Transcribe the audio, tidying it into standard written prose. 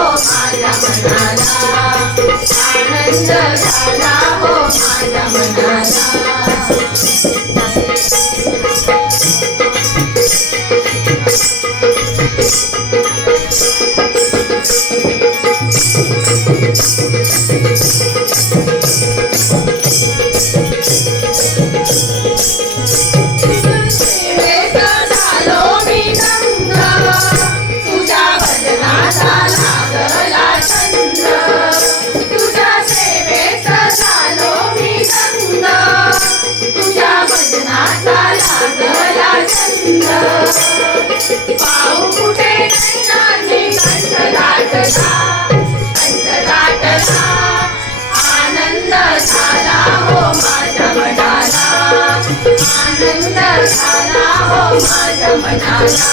हो माझ्या मनाला, आनंद झाला हो माझ्या मनाला. पाहू कुठे नैनाने कंठ दाटला, कंठ दाटला. आनंद झाला हो माझ्या मनाला, आनंद झाला हो माझ्या मनाला.